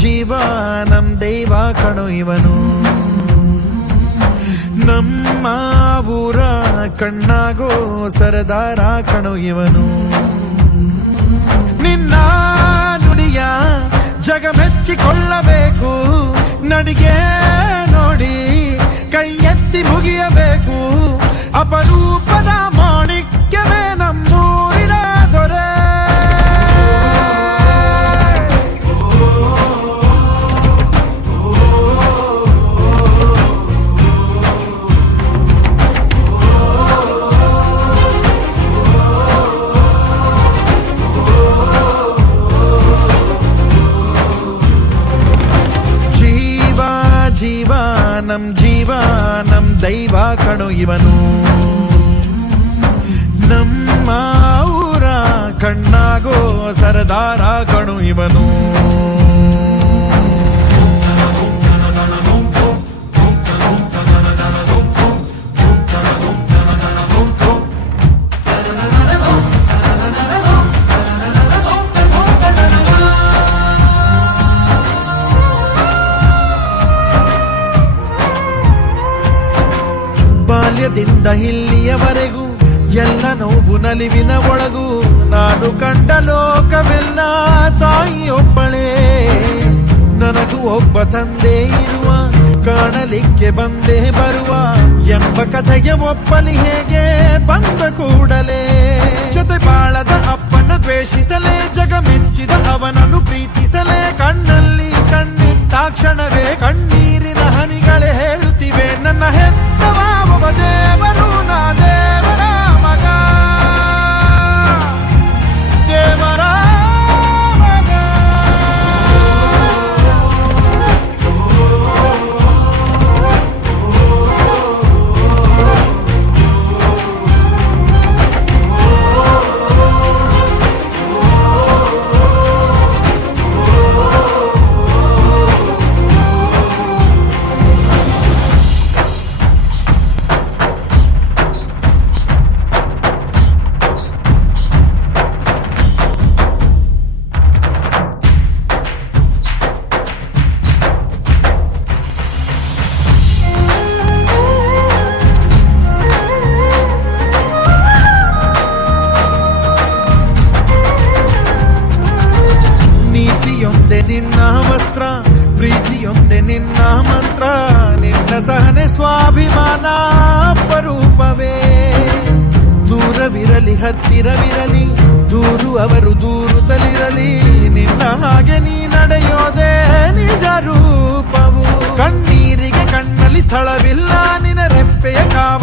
ಜೀವಾನಂ ದೈವ ಕಣೋ ಇವನು, ನಮ್ಮ ಊರ ಕಣ್ಣಾಗೋ ಸರದಾರ ಕಣೋ ಇವನು. ನಿನ್ನ ನುಡಿಯ ಜಗ ಮೆಚ್ಚಿಕೊಳ್ಳಬೇಕು, ನಡಿಗೆ ನೋಡಿ ಕೈ ಎತ್ತಿ ಮುಗಿಯಬೇಕು. ಅಪರೂಪದ ಮಾಣಿಕ್ಯವೇ ನಮ್ಮೂರಿನ ದೊರೆ. ಜೀವಾನಂ ದೈವ ಕಣೋ ಇವನು, ನಮ್ಮ ಊರ ಕಣ್ಣಾಗೋ ಸರದಾರ ಕಣೋ ಇವನು. ಬಾಲ್ಯದಿಂದ ಇಲ್ಲಿಯವರೆಗೂ ಎಲ್ಲ ನೋವು ನಲಿವಿನ ಒಳಗೂ ನಾನು ಕಂಡ ಲೋಕವೆಲ್ಲ ತಾಯಿಯೊಬ್ಬಳೇ. ನನಗೂ ಒಬ್ಬ ತಂದೆ ಇರುವ, ಕಾಣಲಿಕ್ಕೆ ಬಂದೇ ಬರುವ ಎಂಬ ಕಥೆಗೆ ಒಪ್ಪಲಿ ಹೇಗೆ ಬಂದ ಕೂಡಲೇ. ಜೊತೆ ಬಾಳದ ಅಪ್ಪನ ದ್ವೇಷಿಸಲೇ, ಜಗ ಮೆಚ್ಚಿದ ಅವನನ್ನು ಪ್ರೀತಿಸಲೇ. ಕಣ್ಣಲ್ಲಿ ಕಣ್ಣಿಟ್ಟಾಕ್ಷಣವೇ ಕಣ್ಣೀರಿನ ಹನಿಗಳೇ ಹೇಳುತ್ತಿವೆ, ನನ್ನ ಹೆತ್ತವ ಒಬ್ಬ ದೇವರು, ನಾ ದೇವರ ಮಗ, ದೇವರ ಮಗ. ನಿನ್ನ ವಸ್ತ್ರ, ಪ್ರೀತಿಯೊಂದೆ ನಿನ್ನ ಮಂತ್ರ, ನಿನ್ನ ಸಹನೆ ಸ್ವಾಭಿಮಾನ ಅಪರೂಪವೇ. ದೂರವಿರಲಿ ಹತ್ತಿರವಿರಲಿ, ದೂರು ಅವರು ದೂರುತ್ತಲಿರಲಿ, ನಿನ್ನ ಹಾಗೆ ನೀ ನಡೆಯೋದೇ ನಿಜ ರೂಪವು. ಕಣ್ಣೀರಿಗೆ ಕಣ್ಣಲ್ಲಿ ಸ್ಥಳವಿಲ್ಲ, ನಿನ್ನ ರೆಪ್ಪೆಯ ಕಾವ